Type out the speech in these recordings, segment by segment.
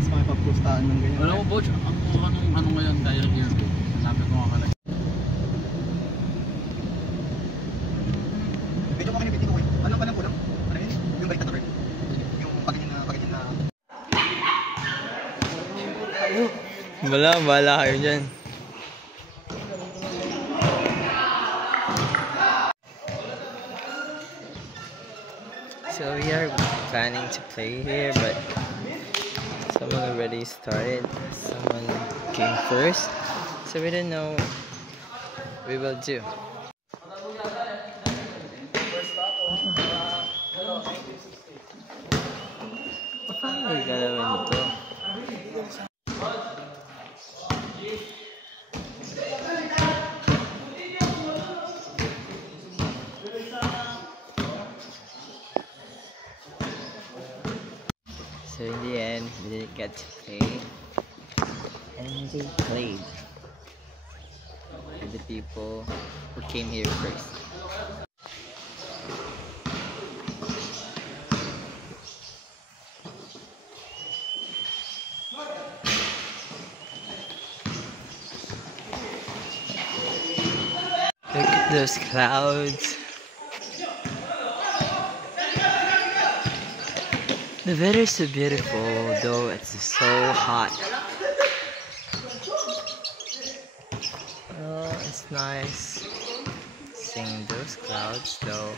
Imbis makipagpustahan ng ganyan. Wala ko, Boch. Ano ngayon, dahil yun. Hanapin ko nga kalag. Medyo kami nabitin ko eh. Ano pa lang kulang? Ano yun? Yung baliktad na bird. Yung pagganyan na... Bala kayo dyan. So we are planning to play here, but someone already started. Someone came first, so we don't know what we will do. Paano galawin ito? So in the end, we didn't get to play, and they played with the people who came here first. Look at those clouds. The weather is so beautiful, though it's so hot. Oh, it's nice seeing those clouds, though.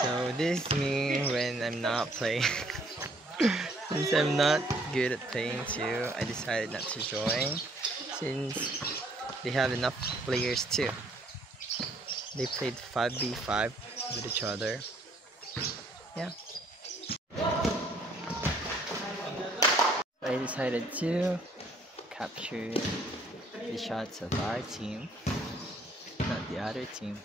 So this is me when I'm not playing. Since I'm not good at playing too, I decided not to join. Since they have enough players too. They played 5v5 with each other. Yeah. I decided to capture the shots of our team, not the other team.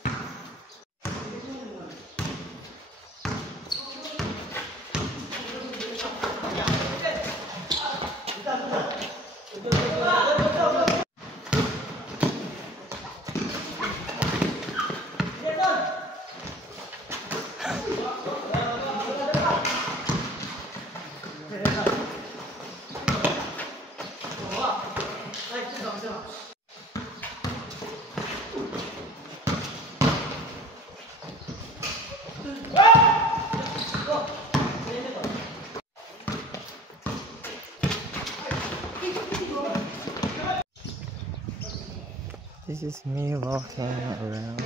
This is me walking around.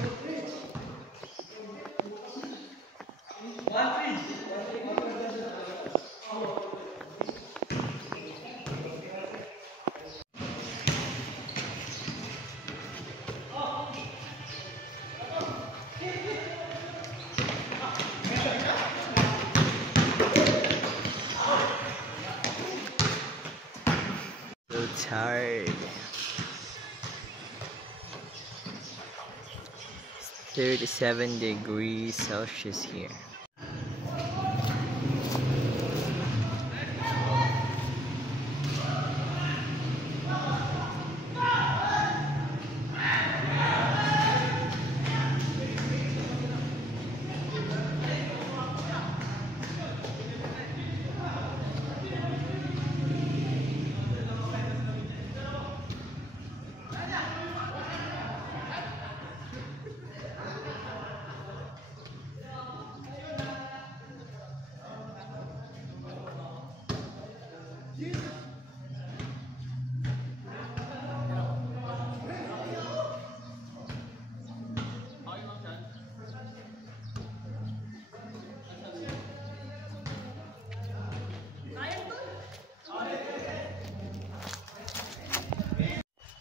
So tired. 37 degrees Celsius here.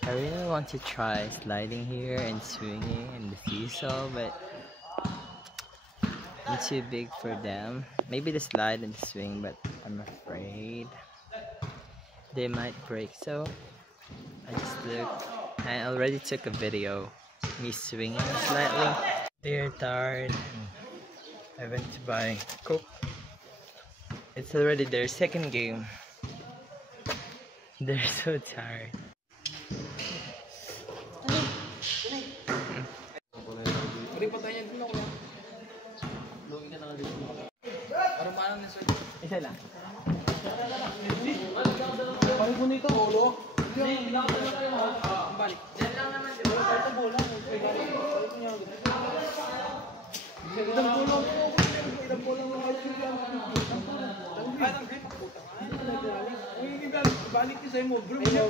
I really want to try sliding here and swinging in the seesaw, but I'm too big for them. Maybe the slide and the swing, but I'm afraid they might break. So I just looked. I already took a video me swinging slightly. They're tired. I went to buy Coke. It's already their second game. They're so tired. Isa lang. Balik mo nito, ulo. Balik. Yan lang naman, di ba? Ito bola. Balik mo niya. Ilang bola mo kayo yung balik niyo sa'yo mo. Bro, kaya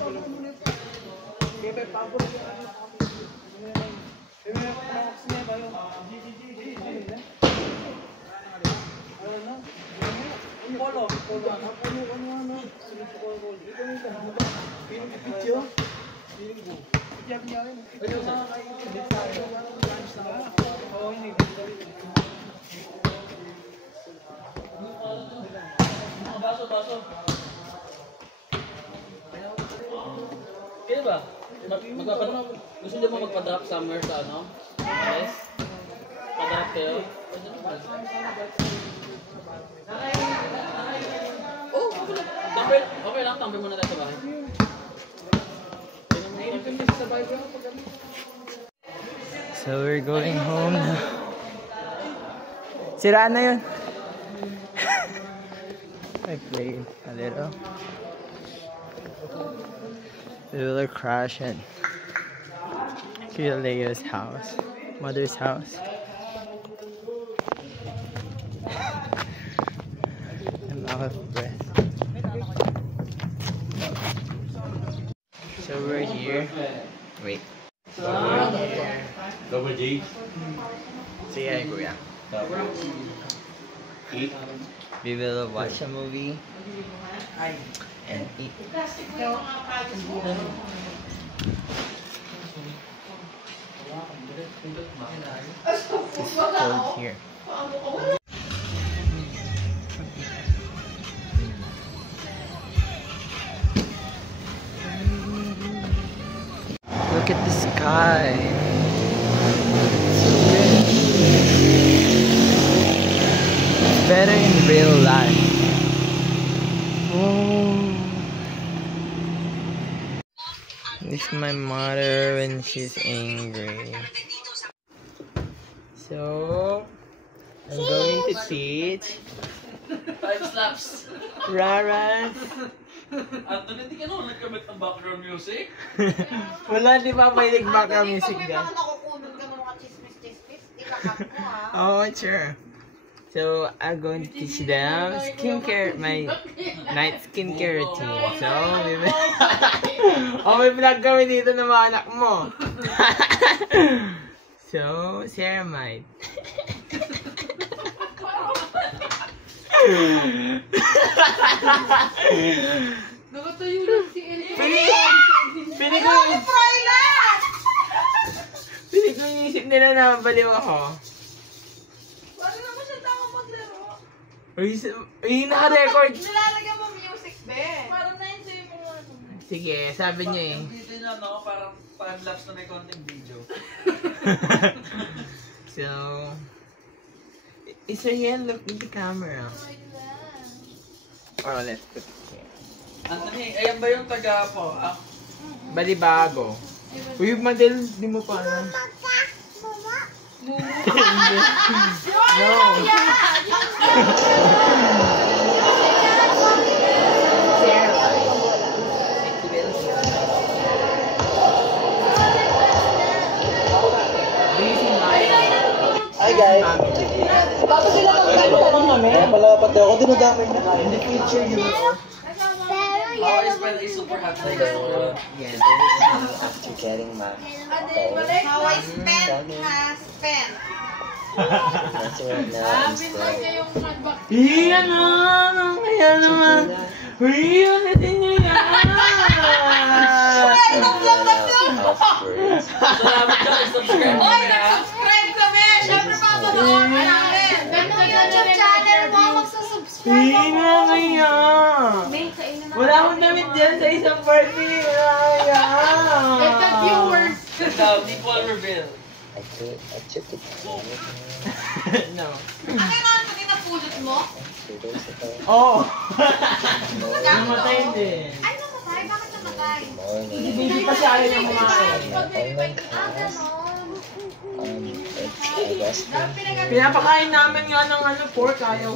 pabor niya. Kaya ba? Gusto niyo ba magpa-drop somewhere sa ano? Yes? Pa-drop kayo? Oh, tambay. Okay lang, tambay muna tayo sa bahay. So we're going home now. Siraan na yun. I played a little. A little crash at Kuya Leo's house, mother's house. I'm out of breath. So we're here. Wait. So we're here. Double G. Say hi, Kuya. Eat. We will watch a movie and eat. It's cold here. Look at the sky. It's better in real life. Oh. This is my mother when she's angry. So I'm going to teach 5 slaps. Raras. Anthony, hindi ka naman nagkamit ng background music? Wala, di ba may background music dyan? Nakukunod ka ng mga chismis-chismis, ikakat mo ha. Oh, sure. So I'm going to teach them skincare, my night skincare routine. So may vlog kami dito ng mga anak mo. So ceramide. Nakatayo lang si Ellie. Pili ko inisip nila na baliw ako. Paano naman siya tama maglaro? Uy, naka-record. Nilalagyan mo music, be. Parang na-enjoy mo nga. Sige, sabi niyo eh. Dito na, no? Parang time-lapse na may konting video. So, is her hand look in the camera? Or let's put it here. Anthony, ayan ba yung taga po? Balibago. Uy, Madel, di mo pa alam. No. Hi guys! Tapos sila magkakaroon kami? Malapat ako, dinadamay na. In the future, you will... How I spell is super hot. Yes. After getting my... How I spent has spent. That's right now, I'm still... Iyan na! Kaya naman! Uy, ulitin nyo yan! Salamat ka, subscribe mo na. Subscribe kami! Siyempre papanood ka namin! Ganda yung YouTube channel mo! Magsusubscribe Uy, na kaya! Wala akong damit dyan sa isang party! Kaya! Ganda viewers! People reveal. I took it No. Ano yung mga napulot mo? 2 days ago. Oh! Namatay din. Ay, namatay? Bakit namatay? Morning. Hindi pa siya ayaw ng mga Online class. It's a wrestling. pinapakain namin nga ng pork ayaw.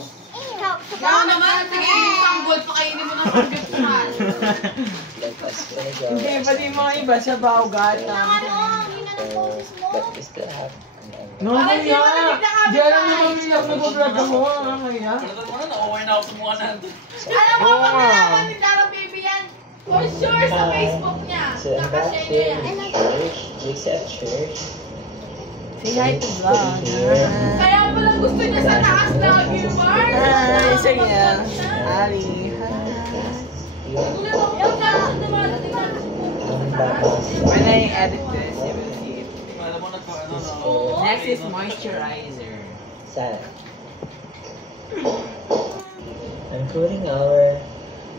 Ikaw naman, sige, isang gold pa kayo Hindi, pati yung mga iba sa bawgat. But we still have No, kaya! Diyan lang yung mamilak na vlog mo, kaya? Palitan mo na, nauwi na ako sa mukha nandun. Alam mo, pagkakaroon ni Dara Baby yan. For sure sa Facebook niya. so I'm back here in church. Jigs at church. Say hi to vlog. Kaya pala gusto niya sa taas lagi, Mark. Hi, sige. Ali. Yung dumadating na. When I edit this, you will see it. Alam mo, nagpa-ano na. Next is moisturizer. Sad. I'm putting our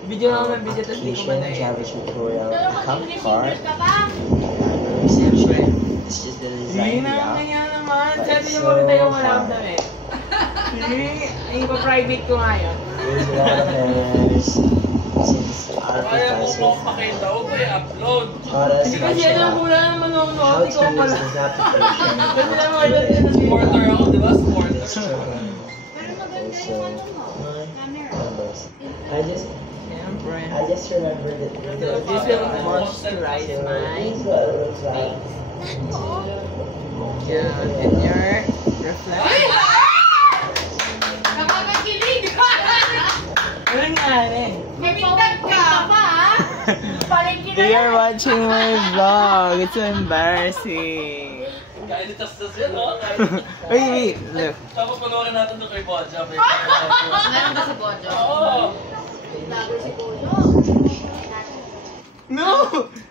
Video naman, video tapos hindi ko application ba na Java tutorial Pero account mag-English card. ka pa. Reception. It's just the Hindi design na, layout. kanya naman. Sabi niyo mo rin tayo wala akong damit. Hindi, ipa-private ko nga yun. There's a lot of errors since our Kaya mo professor pakita, huwag mo i-upload. taught us Kasi yan ang mula ng manonood, how to ikaw use pala. this application. Kasi naman wala din na Supporter ako, di ba? Supporter. Pero maganda yung ano mo. Camera. Siyempre. I just remembered that This will moisturize my this is what it looks like. yeah, and your reflection. Nakakakilig. Ano nangyari? May pintag ka pa, ha? Parang They are watching my vlog. It's so embarrassing. Kainitas-tas yan, no? Wait, look. Tapos panoorin natin doon kay Bodja. Meron ba sa Bojo? Oo. Vlogger si Bojo. No!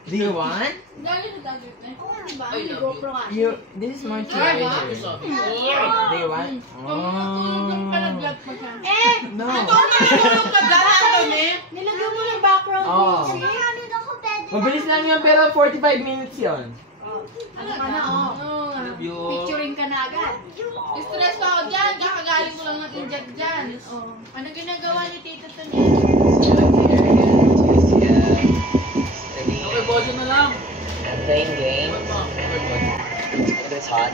Do you want? Galing sa dagit na. Oo, diba? May GoPro nga. This is moisturizer. Do you want? Tulog pa nag-vlog pa siya. No. Tulog ka dyan, Anthony? Nilagyan mo yung background Oo. music. Mabilis lang yun, pero 45 minutes yun. Ano ka na, oh. Picturing ka na agad. Stress pa ako dyan. Kakagaling ko lang ng inject dyan. Oh. Ano ginagawa ni Tito Tony? Okay, Bodja na lang. I'm playing games. It's hot.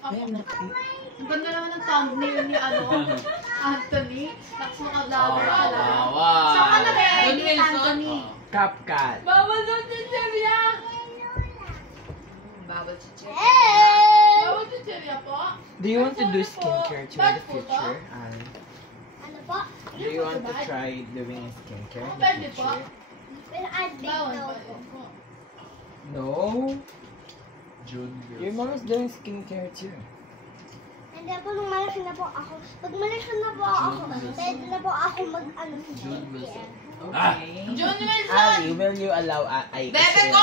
Ang ganda naman ng thumbnail ni Anthony. Tapos naka-vlogger ka lang. Wow. So ano kaya edit, Anthony? CapCut. Bawal daw si Cheria. Bawal si Cheria. Bawal si Cheria po? Do you want to do skincare too in the future? Ano po? Do you want to try doing a skincare in the Pwede po. future? Bawal po. No. June. Your mom is doing skincare too. Hindi po, nung malaki na po ako. Pag malaki na po ako, pwede na po ako mag-ano. June Wilson. Okay. John Wilson! Ali, will you allow I Bebe ko!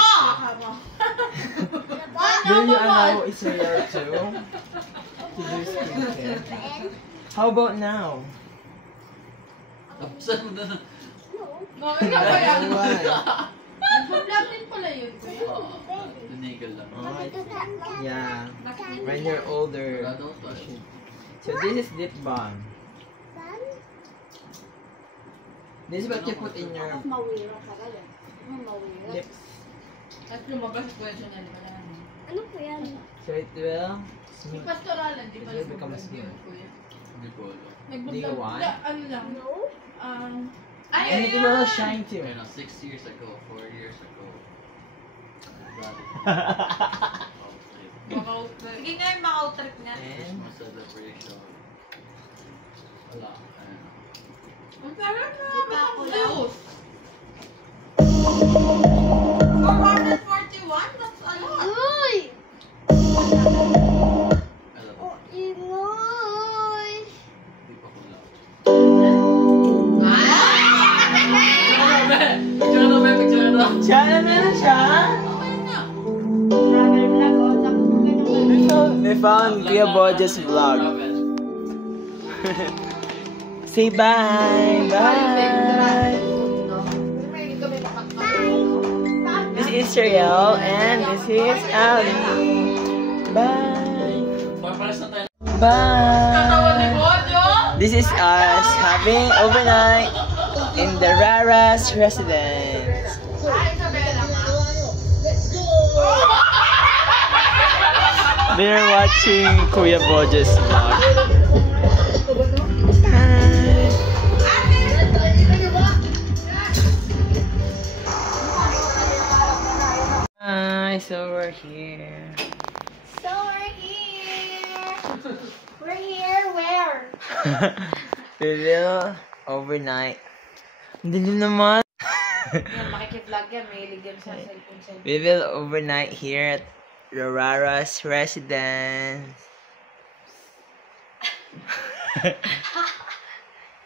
Will you allow Israel too to do skincare? How about now? Tapos mo na. No, ikaw ba yan? Why? Nag-vlog din pala yun. Tinigil lang. Yeah. When you're older. Wala daw touch. So this is lip balm. This is what you put in your Mawira ka ba yan? Mawira. lips. At lumabas po yun na wala na. Ano po yan? So it will Si smooth. Pastoralan, di ba It will yung become vlog smooth. yun, kuya? Hindi ko alam. Do you want? Ano lang? No? Ay, And it will shine too. Ayun na, 6 years ago, 4 years ago. Sige nga yung maka-trip na. And Christmas celebration. Wala. Ayun. Ang sarap na! Kita ko lang. Juice! 441? That's a lot! Uy! Alam mo, Oh, Inoy! hindi pa ko lang. Picture na, picture na. siya na meron siya. Okay na. Travel vlog, oh. Tapos mo ganyan. We found Kuya Bodja's vlog. Say bye. Bye. This is Israel and this is Ali. Bye. Paparas na tayo. Katawan ni Bye. Bojo! This is us having overnight in the Rara's residence. Ay, Isabela nga. They're watching Kuya Bodja's vlog. Bye. so we're here. So we're here. We're here where? We will overnight. Hindi naman. Yan, makikivlog yan. May iligyan sa cellphone. We will overnight here at Rorara's residence.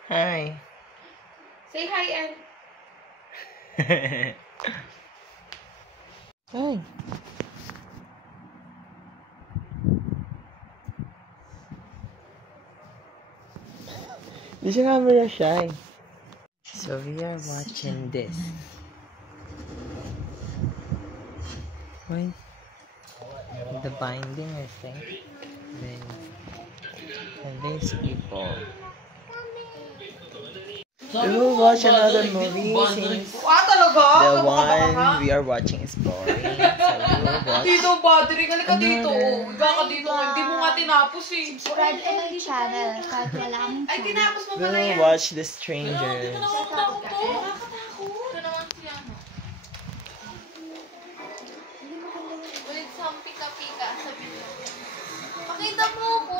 Hi. Say hi, Ann. Hi. Di siya camera shy. So we are watching this. Wait. The binding, I think. And these people. We will watch another movie since the one we are watching is boring. So we will watch. Dito, battery ka ka dito. Ikaw ka dito. Hindi mo nga tinapos eh. Subscribe ka ng channel kahit wala kang Ay, tinapos mo We pala will yan. watch The Strangers. Dito naman takot to. Ito naman si ano. Ulit sa pika-pika. Sabi mo. Pakita mo ko.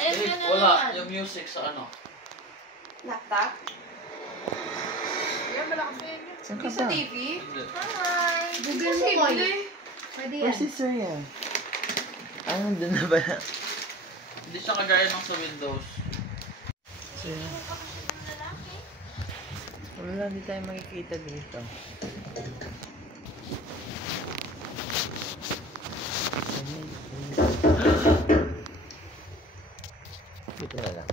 Ayun ka na Wala, naman. yung music sa ano. Laptop? Yan, malakas na yan. Saan Hindi ka sa ba? TV? Hi. Google mo ko yun. Pwede yan. Where's si Sir yan? Ah, nandun na ba na? Hindi siya kagaya ng sa Windows. So, wala, hindi tayo makikita dito. Dito na lang.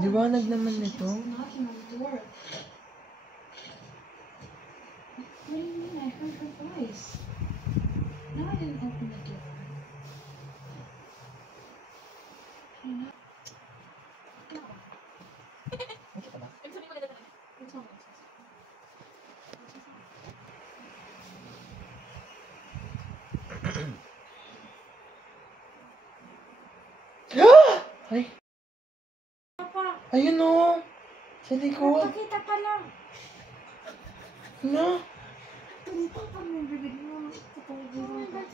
Liwanag naman nito. Knocking on the door. What do you mean? I heard her voice. No, I didn't open the door. Ay! Ayun o! Sa likod! Pakita pa lang. Ano? Tumito pa mo yung bibig mo.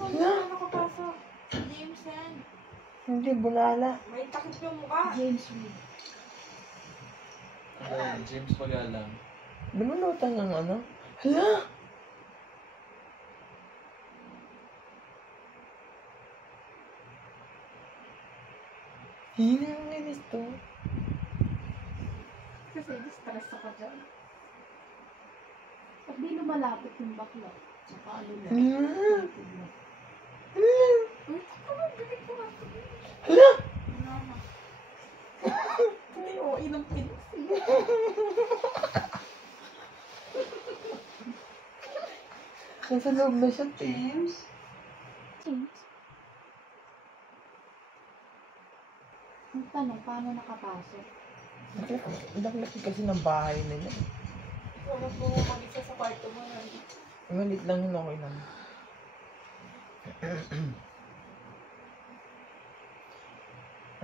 Ano? Nakapasok. James yan. Hindi, bulala. May takip yung mukha. James Reed. Ayan, James Pagalang. Binunutan ng ano? Hala! Hindi ang linis to. Kasi stress ako dyan. Pag di lumalapit yung bakla, saka ano na. Hala! Uy, ano, bibig ko nga. Hala! Hindi, oo, inang pinis. Nasa loob na siya, te. James? Ang tanong, paano nakapasok? Laki kasi ng bahay nila. Huwag mo mag-isa sa kwarto mo. Malit lang yun, okay lang.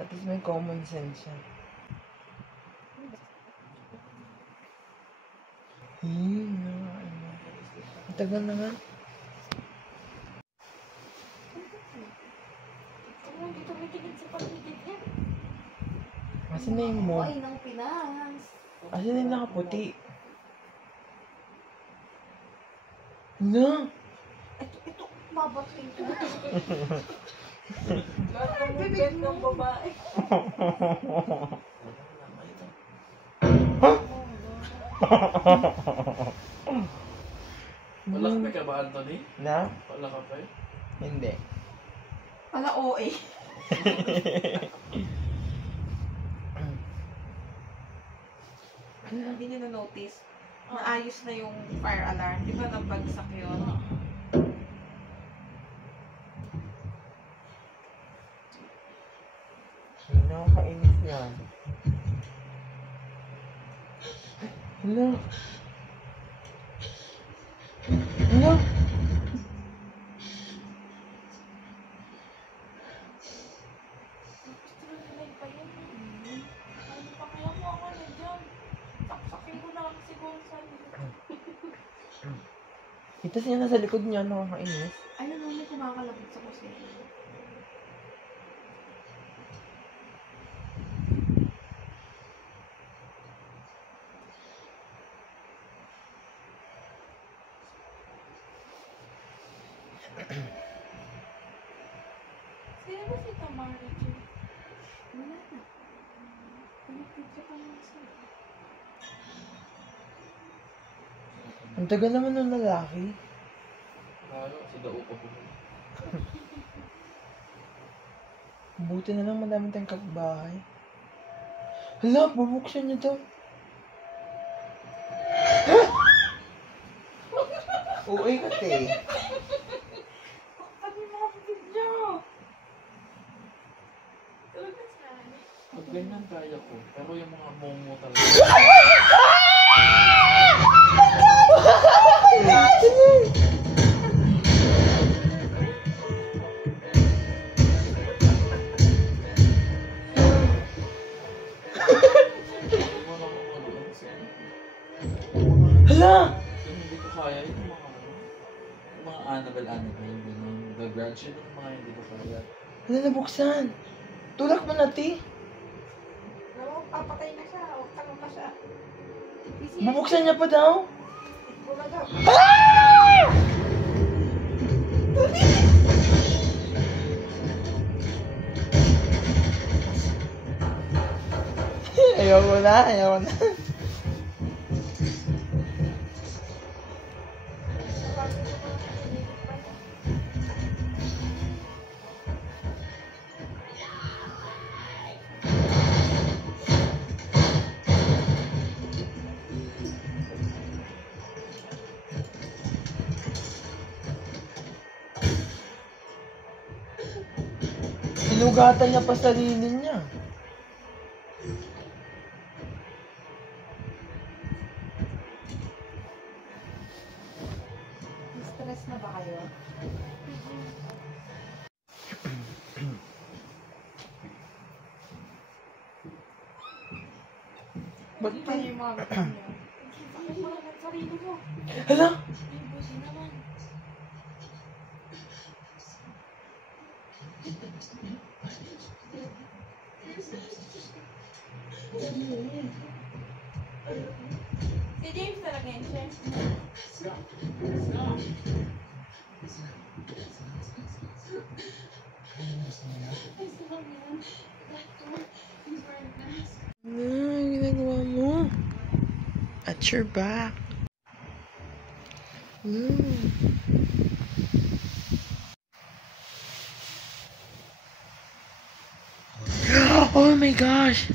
At least may common sense siya. Ang tagal naman. Ano, dito may tingin sa paligid niya. Asan na yung mo? Ay, nang Pinas. Asan na yung nakaputi? No! Ito, babating ko. Lahat ng bibig ng babae. Wala ka ba, Anthony? Na? Wala ka pa eh? Hindi. Pala OA. Hindi nyo na-notice. Naayos na yung fire alarm. Di ba nabagsak yun? Nakakainis yan. Hala. Hala. Itas niya nasa likod niya, nakakainis. Ayun, may kumakalabit sa kusina. Sino ba si Tamara, Jay? Wala na. Pinipicture ka naman siya. Ang tagal naman ng lalaki. Lalo, si Dao pa po. Buti na lang madami tayong kapitbahay. Hala, bubuksan niya daw. Uy, kate. Pati mga video! Pag ganyan kaya ko, pero yung mga momo talaga. Hala! Yung hindi ko kaya, yung mga Annabelle, yung The Grudge, yun yung mga hindi ko kaya. Hala, nabuksan. Tulak mo na, ti. Naku, papatay na siya. Huwag tanong pa siya. Bubuksan niya pa daw. Bulaga. Ayoko na, ayoko na. Sinugatan niya pa sarili niya. Stress na ba kayo? Ba't Hindi pa yung mga ganyan niya. Bakit mo lang ang sarili mo? Hala! Yung busi naman. Si James talaga yun siya. Ano yung ginagawa mo? At your back. Oh my gosh!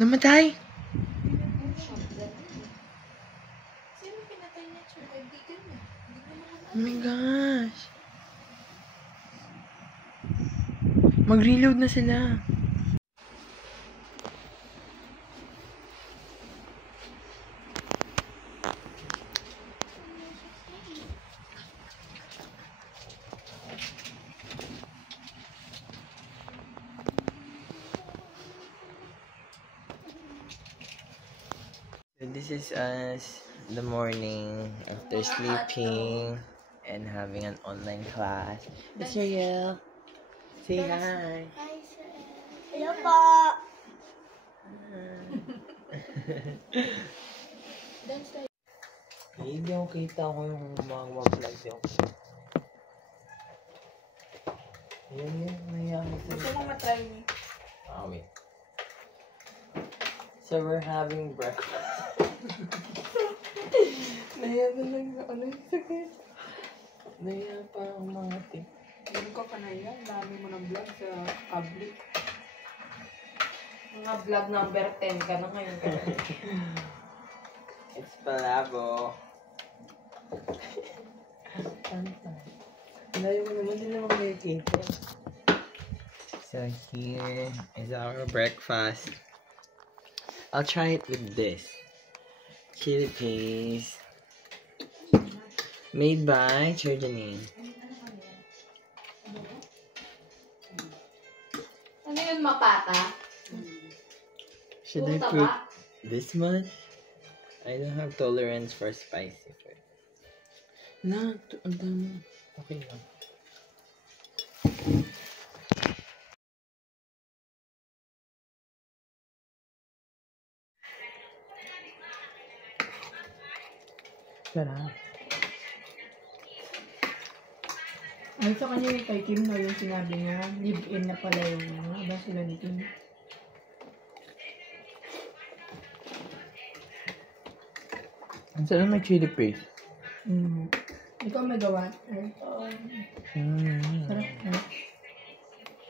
Namatay? Sino pinatay niya, Chur? Kaibigan niya. Hindi ko naman Oh my gosh! Mag-reload na sila. So this is us in the morning after sleeping and having an online class. It's Ariel. Say hi. Hi, sir. Hello po. Hindi ako kita ko yung mga vlog yung. Yan yun, nangyari gusto sa. mo matry niya. Oh wait. So we're having breakfast. Naya na lang na ano yung sakit. Naya parang mga tip. Ganun ka pa na yan. Dami mo ng vlog sa public. Mga vlog number 10 ka na ngayon. It's palabo. Layo mo naman din naman nakikita. So here is our breakfast. I'll try it with this. Chili paste. Made by Churjanine. Ano yun, mapata? Should I Puta put ba? this much? I don't have tolerance for spicy food. No, ang dami. Okay lang. Sarap. Ay, sa kanya yung kay Kim, no, yung sinabi niya, live-in na pala yung ba sila ni Kim. Ang sarap may chili paste. Ikaw may gawa? Sarap.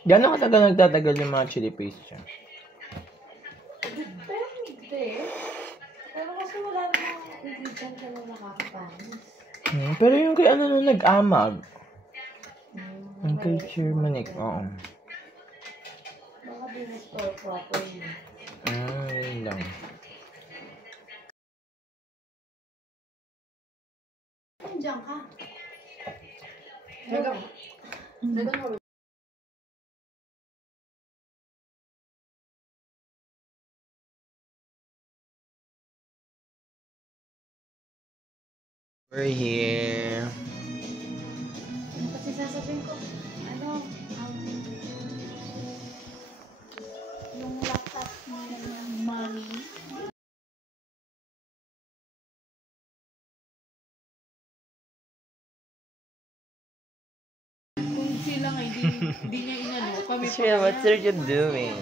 Gano'n katagal nagtatagal yung mga chili paste siya? Pero hindi. Pero kasi wala namang ingredient na lang nakakapanis. Pero yung kay ano nung nag-amag. Yung kay Shermanik, oo. Baka din-store properly. Yun lang. Andiyan ka. Nagawa. We're here. Kasi sasabihin ko, yung laptop ng mommy. Kung sila nga, hindi niya inano, kami Shreya, what are you doing?